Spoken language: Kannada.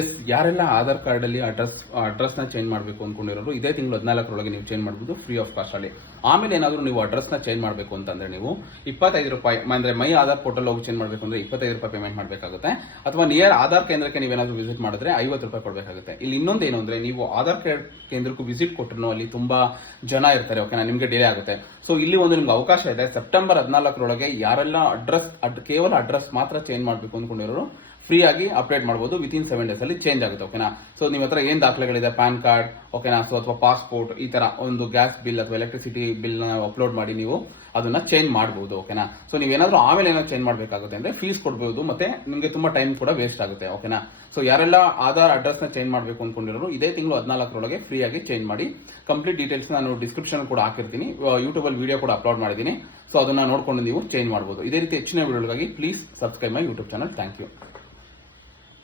ಎಸ್, ಯಾರೆಲ್ಲ ಆಧಾರ್ ಕಾರ್ಡ್ ಅಲ್ಲಿ ಅಡ್ರೆಸ್ ನ ಚೇಂಜ್ ಮಾಡಬೇಕು ಅನ್ಕೊಂಡಿರೋರು ಇದೇ ತಿಂಗಳು 14 ನೀವು ಚೇಂಜ್ ಮಾಡಬಹುದು ಫ್ರೀ ಆಫ್ ಕಾಸ್ಟ್ ಅಲ್ಲಿ. ಆಮೇಲೆ ಏನಾದರೂ ನೀವು ಅಡ್ರೆಸ್ ನ ಚೇಂಜ್ ಮಾಡಬೇಕು ಅಂತಂದ್ರೆ ನೀವು 25 ರೂಪಾಯಿ ಅಂದ್ರೆ ಮೈ ಆಧಾರ್ ಪೋರ್ಟಲ್ ಹೋಗಿ ಚೇಂಜ್ ಮಾಡಬೇಕು ಅಂದ್ರೆ 25 ರೂಪಾಯಿ ಪೇಮೆಂಟ್ ಮಾಡಬೇಕಾಗುತ್ತೆ. ಅಥವಾ ನಿಯರ್ ಆಧಾರ್ ಕೇಂದ್ರಕ್ಕೆ ನೀವೇನಾದ್ರೂ ವಿಸಿಟ್ ಮಾಡಿದ್ರೆ 50 ರೂಪಾಯಿ ಕೊಡಬೇಕಾಗುತ್ತೆ. ಇಲ್ಲಿ ಇನ್ನೊಂದು ಏನು ಅಂದ್ರೆ ನೀವು ಆಧಾರ್ ಕೇಂದ್ರಕ್ಕೂ ವಿಸಿಟ್ ಕೊಟ್ಟರು ಅಲ್ಲಿ ತುಂಬಾ ಜನ ಇರ್ತಾರೆ, ಓಕೆನಾ, ನಿಮಗೆ ಡಿಲೇ ಆಗುತ್ತೆ. ಸೊ ಇಲ್ಲಿ ಒಂದು ನಿಮ್ಗೆ ಅವಕಾಶ ಇದೆ. ಸೆಪ್ಟೆಂಬರ್ 14 ಯಾರೆಲ್ಲ ಕೇವಲ ಅಡ್ರೆಸ್ ಮಾತ್ರ ಚೇಂಜ್ ಮಾಡಬೇಕು ಅಂದ್ಕೊಂಡಿರೋರು ಫ್ರೀ ಆಗಿ ಅಪ್ಡೇಟ್ ಮಾಡಬಹುದು. ವಿತಿನ್ 7 days ಅಲ್ಲಿ ಚೇಂಜ್ ಆಗುತ್ತೆ, ಓಕೆನಾ. ಸೊ ನಿಮ್ಮ ಹತ್ರ ಏನ್ ದಾಖಲೆಗಳಿದೆ, ಪ್ಯಾನ್ ಕಾರ್ಡ್, ಓಕೆನಾ, ಸೊ ಅಥವಾ ಪಾಸ್ಪೋರ್ಟ್, ಈ ತರ ಒಂದು ಗ್ಯಾಸ್ ಬಿಲ್ ಅಥವಾ ಎಲೆಕ್ಟ್ರಿಸಿಟಿ ಬಿಲ್ ನ ಅಪ್ಲೋಡ್ ಮಾಡಿ ನೀವು ಅದನ್ನ ಚೇಂಜ್ ಮಾಡಬಹುದು, ಓಕೆನಾ. ಸೊ ನೀವೇನಾದ್ರೂ ಆಮೇಲೆ ಏನಾದ್ರು ಚೇಂಜ್ ಮಾಡಬೇಕಾಗುತ್ತೆ ಅಂದ್ರೆ ಫೀಸ್ ಕೊಡಬಹುದು, ಮತ್ತೆ ನಿಮಗೆ ತುಂಬಾ ಟೈಮ್ ಕೂಡ ವೇಸ್ಟ್ ಆಗುತ್ತೆ, ಓಕೆನಾ. ಸೊ ಯಾರೆಲ್ಲ ಆಧಾರ್ ಅಡ್ರೆಸ್ ನ ಚೇಂಜ್ ಮಾಡಬೇಕು ಅನ್ಕೊಂಡಿರೋರು ಇದೇ ತಿಂಗಳು 14 ಫ್ರೀ ಆಗಿ ಚೇಂಜ್ ಮಾಡಿ. ಕಂಪ್ಲೀಟ್ ಡೀಟೇಲ್ಸ್ ನಾನು ಡಿಸ್ಕ್ರಿಪ್ಷನ್ ಕೂಡ ಹಾಕಿರ್ತೀನಿ, ಯೂಟ್ಯೂಬ್ ಅಲ್ಲಿ ವಿಡಿಯೋ ಕೂಡ ಅಪ್ಲೋಡ್ ಮಾಡಿದ್ದೀನಿ. ಸೊ ಅದನ್ನ ನೋಡ್ಕೊಂಡು ನೀವು ಚೇಂಜ್ ಮಾಡಬಹುದು. ಇದೇ ರೀತಿ ಹೆಚ್ಚಿನ ವಿಡಿಯೋಗಳಿಗಾಗಿ please subscribe my YouTube channel. Thank you.